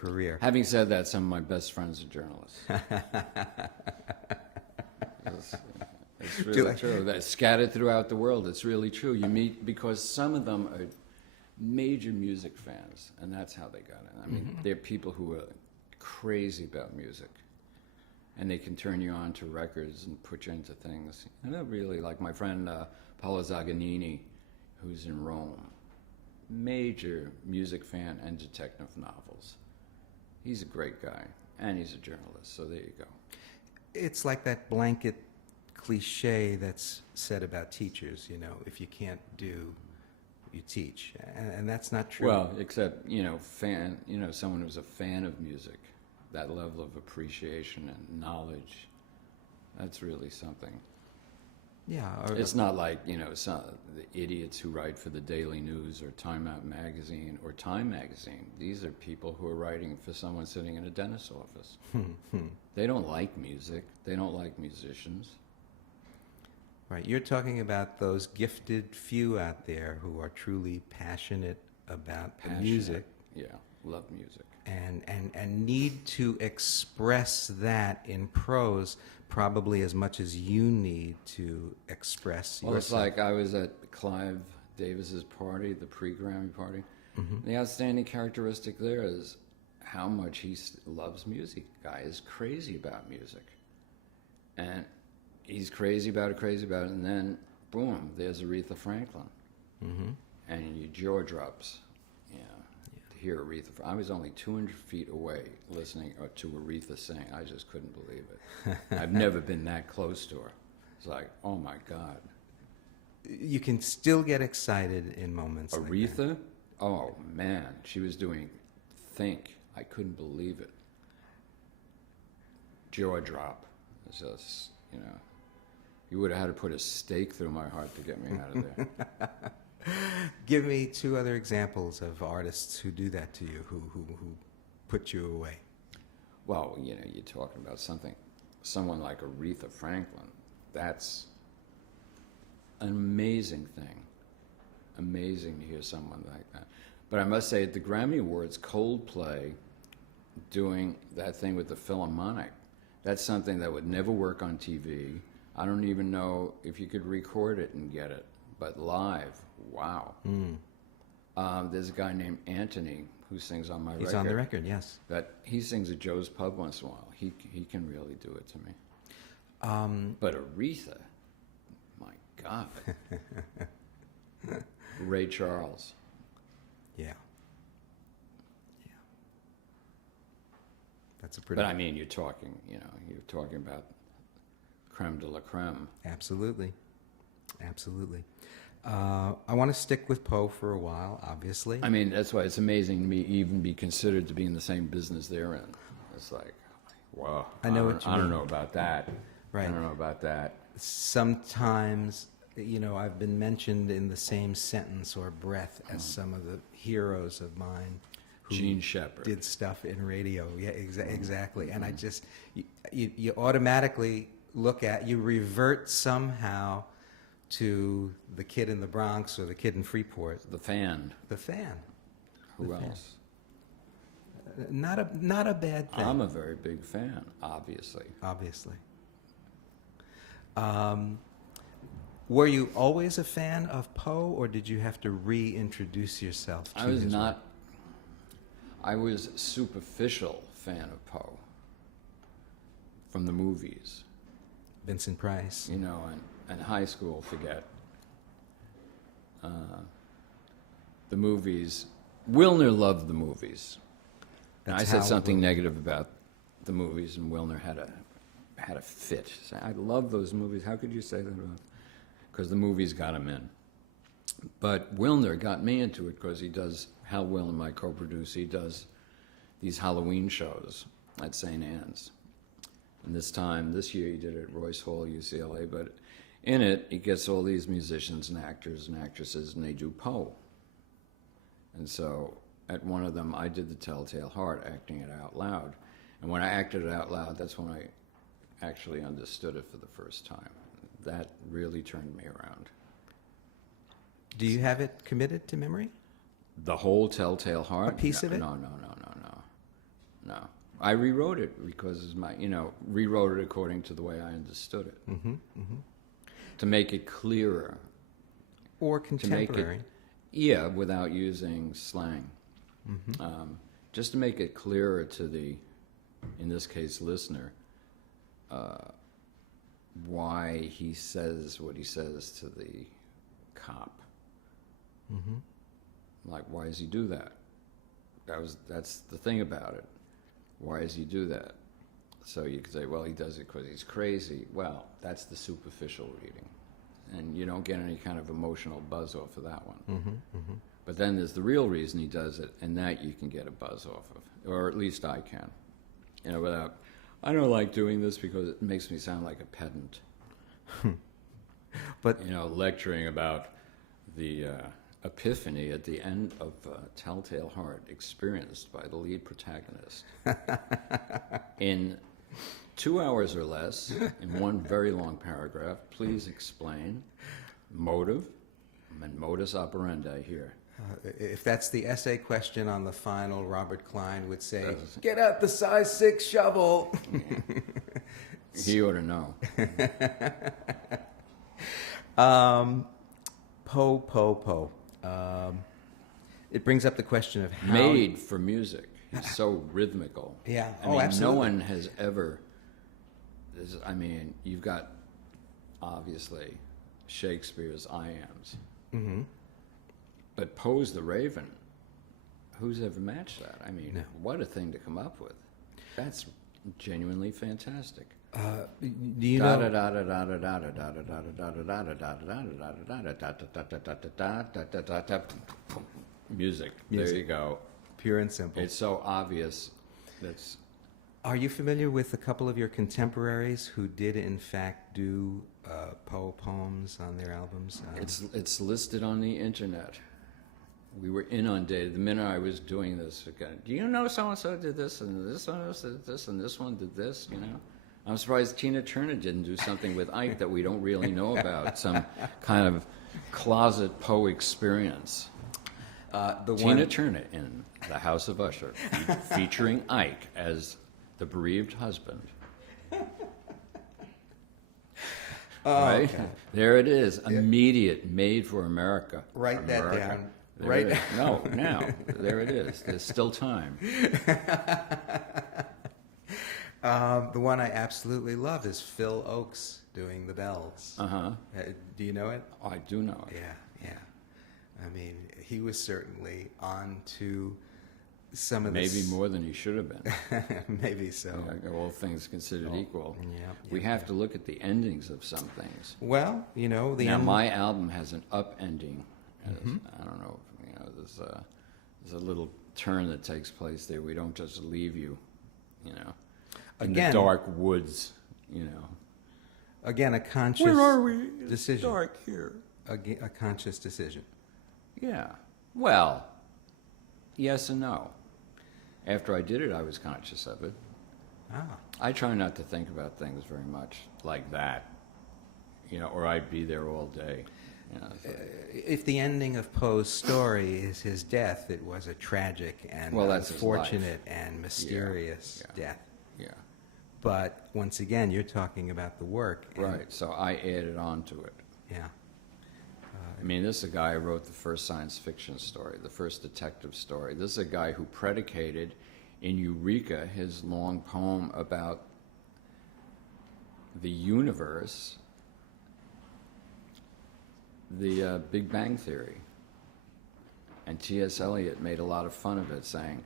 career. Having said that, some of my best friends are journalists. It's really true. That's scattered throughout the world. It's really true. You meet, because some of them are major music fans, and that's how they got in. I mean, they're people who are crazy about music, and they can turn you on to records and put you into things. And they're really, like my friend Paolo Zaganini, who's in Rome, major music fan and detective novels. He's a great guy, and he's a journalist, so there you go. It's like that blanket cliche that's said about teachers, you know, if you can't do, you teach. And that's not true. Well, except, someone who's a fan of music, that level of appreciation and knowledge, that's really something. Yeah. It's not like, some the idiots who write for the Daily News or Time Out Magazine or Time Magazine. These are people who are writing for someone sitting in a dentist's office. They don't like music. They don't like musicians. Right. You're talking about those gifted few out there who are truly passionate about the music. Yeah, love music. And need to express that in prose probably as much as you need to express Well, yourself. it's like I was at Clive Davis's party, the pre-Grammy party. The outstanding characteristic there is how much he loves music. Guy is crazy about music. And he's crazy about it, and then, boom, there's Aretha Franklin. And your jaw drops, to hear Aretha. I was only 200 feet away listening to Aretha sing. I just couldn't believe it. I've never been that close to her. It's like, oh my God. You can still get excited in moments like that. Aretha? Oh man, she was doing Think. I couldn't believe it. Jaw drop. It's just, you would have had to put a stake through my heart to get me out of there. Give me two other examples of artists who do that to you, who put you away. Well, you're talking about someone like Aretha Franklin. That's an amazing thing. Amazing to hear someone like that. But I must say, at the Grammy Awards, Coldplay doing that thing with the Philharmonic, that's something that would never work on TV. I don't even know if you could record it and get it, but live, wow. There's a guy named Anthony who sings on my record. He's on the record, yes. But he sings at Joe's Pub once in a while. He can really do it to me. But Aretha, my God. Ray Charles. Yeah. That's a pretty... But I mean, you're talking about creme de la creme. Absolutely. I want to stick with Poe for a while, obviously. I mean, that's why it's amazing to me even be considered to be in the same business they're in. It's like, wow. I know what you mean. I don't know about that. Right. I don't know about that. Sometimes, I've been mentioned in the same sentence or breath as some of the heroes of mine who Gene Shepard did stuff in radio. Yeah, exactly. And I just, you automatically you revert somehow to the kid in the Bronx or the kid in Freeport. The Fan. The Fan. Who else? Not a bad thing. I'm a very big fan, obviously. Were you always a fan of Poe, or did you have to reintroduce yourself to his work? I was a superficial fan of Poe from the movies. Vincent Price. And high school, forget. The movies. Wilner loved the movies. And I said something negative about the movies, and Wilner had a fit. I love those movies. How could you say that about? Because the movies got him in. But Wilner got me into it because he does, Hal Wilner, my co-producer, he does these Halloween shows at St. Anne's. And this year he did it at Royce Hall, UCLA, but in it, he gets all these musicians and actors and actresses, and they do Poe. And so at one of them, I did The Telltale Heart, acting it out loud. And when I acted it out loud, that's when I actually understood it for the first time. That really turned me around. Do you have it committed to memory? The whole Telltale Heart? A piece of it? No. no. I rewrote it because it's my, rewrote it according to the way I understood it. Mm-hmm, mm-hmm. To make it clearer. Or To make contemporary. it, yeah, without using slang. Mm-hmm. Just to make it clearer to the, in this case, listener, why he says what he says to the cop. Mm-hmm. Like, why does he do that? That's the thing about it. Why does he do that? So you could say, well, he does it because he's crazy. Well, that's the superficial reading. And you don't get any kind of emotional buzz off of that one. Mm-hmm. Mm-hmm. But then there's the real reason he does it, and that you can get a buzz off of. Or at least I can. Without, I don't like doing this because it makes me sound like a pedant. But lecturing about the epiphany at the end of Telltale Heart experienced by the lead protagonist in 2 hours or less, in one very long paragraph, please explain motive and modus operandi here. if that's the essay question on the final, Robert Klein would say, "Get out the size 6 shovel." He ought to know. Poe. It brings up the question of how... Made for music. He's so rhythmical. Yeah. I mean, absolutely. no one has ever... you've got, obviously, Shakespeare's I Ams. Mm-hmm. But Poe's The Raven, who's ever matched that? I mean, No. what a thing to come up with. That's genuinely fantastic. Do you know... Music. There you go. Pure and simple. It's so obvious. That's... Are you familiar with a couple of your contemporaries who did, in fact, do Poe poems on their albums? It's listed on the internet. We were inundated the minute I was doing this. Do you know so-and-so did this, and this one did this, and this one did this, I'm surprised Tina Turner didn't do something with Ike that we don't really know about, some kind of closet Poe experience. Tina Turner in The House of Usher, featuring Ike as the bereaved husband. Right? Okay. There it is. Immediate, made for America. Write that America. down. There Right. it is. No, now. There it is. There's still time. The one I absolutely love is Phil Oakes doing the bells. Uh-huh. Do you know it? I do know it. Yeah. I mean, he was certainly on to some of Maybe this. more than he should have been. Maybe so. All things considered equal. Yeah, We yeah. have to look at the endings of some things. Well, the Now, my album has an up ending. Mm-hmm. I don't know. There's a little turn that takes place there. We don't just leave you, in Again- the dark woods, Again, a conscious Where are we? It's decision. dark here. A conscious decision. Yeah. Well, yes and no. After I did it, I was conscious of it. Ah. I try not to think about things very much like that, or I'd be there all day. If the ending of Poe's story is his death, it was a tragic and Well, that's his life. unfortunate and mysterious Yeah. death. Yeah. But once again, you're talking about the work. and- Right. So I added on to it. Yeah. I mean, this is a guy who wrote the first science fiction story, the first detective story. This is a guy who predicated in Eureka his long poem about the universe, the Big Bang Theory. And T.S. Eliot made a lot of fun of it, saying,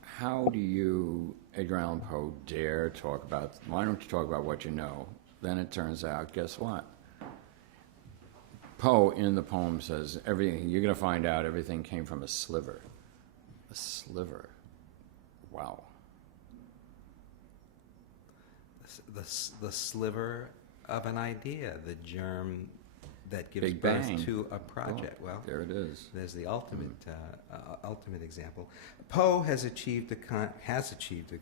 how do you, Edgar Allan Poe, dare talk about, why don't you talk about what you know? Then it turns out, guess what? Poe in the poem says, everything, you're going to find out everything came from a sliver. A sliver. Wow. The sliver of an idea, the germ that gives Big birth Bang. to a project. Oh, Well, there it is. there's the ultimate example. Poe has achieved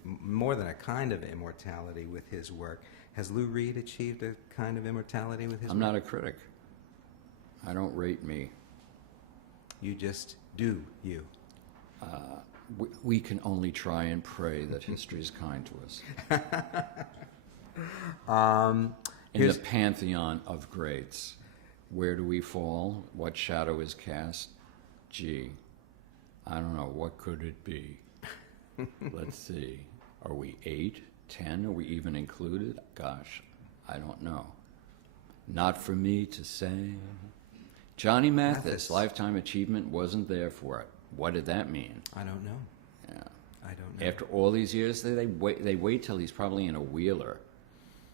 more than a kind of immortality with his work. Has Lou Reed achieved a kind of immortality with his I'm work? not a critic. I don't rate me. You just do you. We can only try and pray that history is kind to us. In the pantheon of greats, where do we fall? What shadow is cast? Gee, I don't know. What could it be? Let's see. Are we 8, 10? Are we even included? Gosh, I don't know. Not for me to say. Johnny Mathis, Lifetime Achievement, wasn't there for it. What did that mean? I don't know. Yeah. I don't know. After all these years, they wait till he's probably in a wheeler.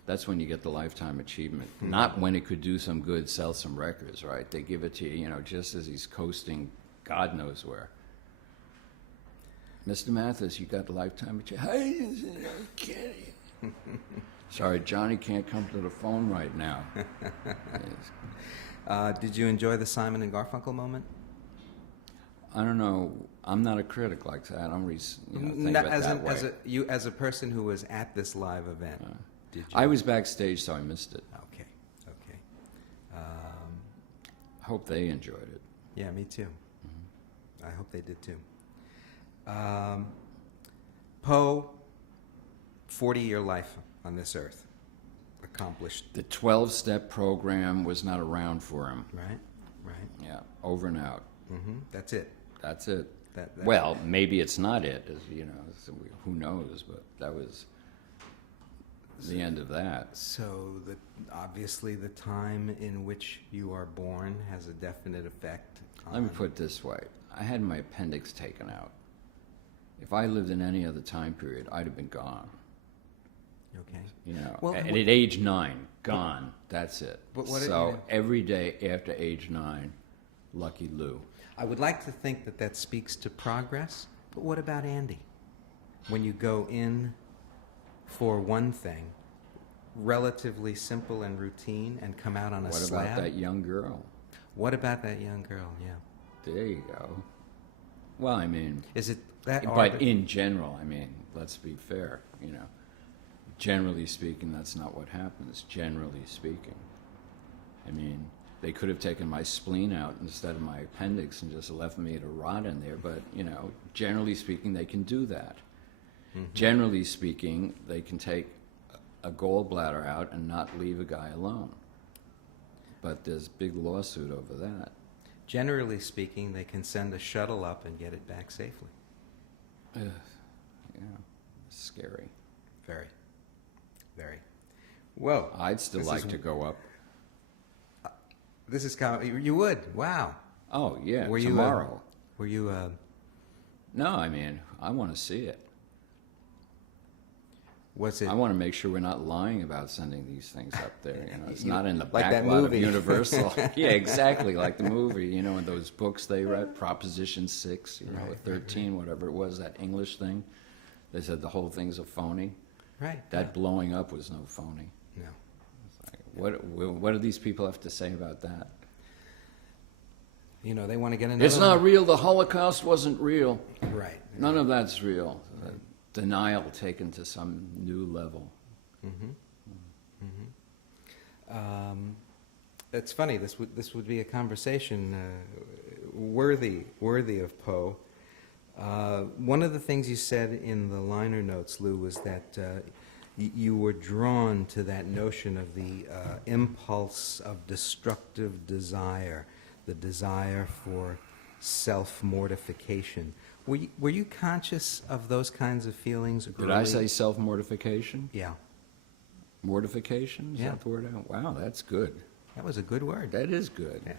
That's when you get the Lifetime Achievement. Not when it could do some good, sell some records, right? They give it to you, just as he's coasting God knows where. Mr. Mathis, you got the Lifetime Achievement. Hey, kidding. Sorry, Johnny can't come to the phone right now. Did you enjoy the Simon and Garfunkel moment? I don't know. I'm not a critic like that. I don't really think of it that way. As a person who was at this live event, did you? I was backstage, so I missed it. Okay. I hope they enjoyed it. Yeah, me too. I hope they did too. Poe, 40-year life on this earth, accomplished. The 12-step program was not around for him. Right. Yeah, over and out. That's it. That's it. That well, maybe it's not it, so who knows, but that was the end of that. So obviously the time in which you are born has a definite effect on... Let me put it this way. I had my appendix taken out. If I lived in any other time period, I'd have been gone. Okay. Well, at age 9, gone. That's it. So every day after age 9, Lucky Lou. I would like to think that speaks to progress, but what about Andy? When you go in for one thing, relatively simple and routine, and come out on a slab? What about that young girl? What about that young girl, yeah. There you go. Well, I mean... Is it that... But in general, let's be fair, Generally speaking, that's not what happens, generally speaking. They could have taken my spleen out instead of my appendix and just left me to rot in there, but, generally speaking, they can do that. Generally speaking, they can take a gallbladder out and not leave a guy alone. But there's a big lawsuit over that. Generally speaking, they can send a shuttle up and get it back safely. Yeah, scary. Very. Whoa. I'd still like to go up. This is kind of... You would? Wow. Oh, yeah, were tomorrow. Were you... No, I want to see it. What's it? I want to make sure we're not lying about sending these things up there. It's not in the like that backlot movie. of Universal. Yeah, exactly, like the movie. In those books they read, Proposition 6, or 13, whatever it was, that English thing. They said the whole thing's a phony. Right. That blowing up was no phony. No. What do these people have to say about that? They want to get another... It's not real. The Holocaust wasn't real. Right. None of that's real. Denial taken to some new level. It's funny. This would be a conversation worthy of Poe. One of the things you said in the liner notes, Lou, was that you were drawn to that notion of the impulse of destructive desire, the desire for self-mortification. Were you conscious of those kinds of feelings early? Did I say self-mortification? Yeah. Mortification? Is Yeah. that the word? Wow, that's good. That was a good word. That is good. Yeah.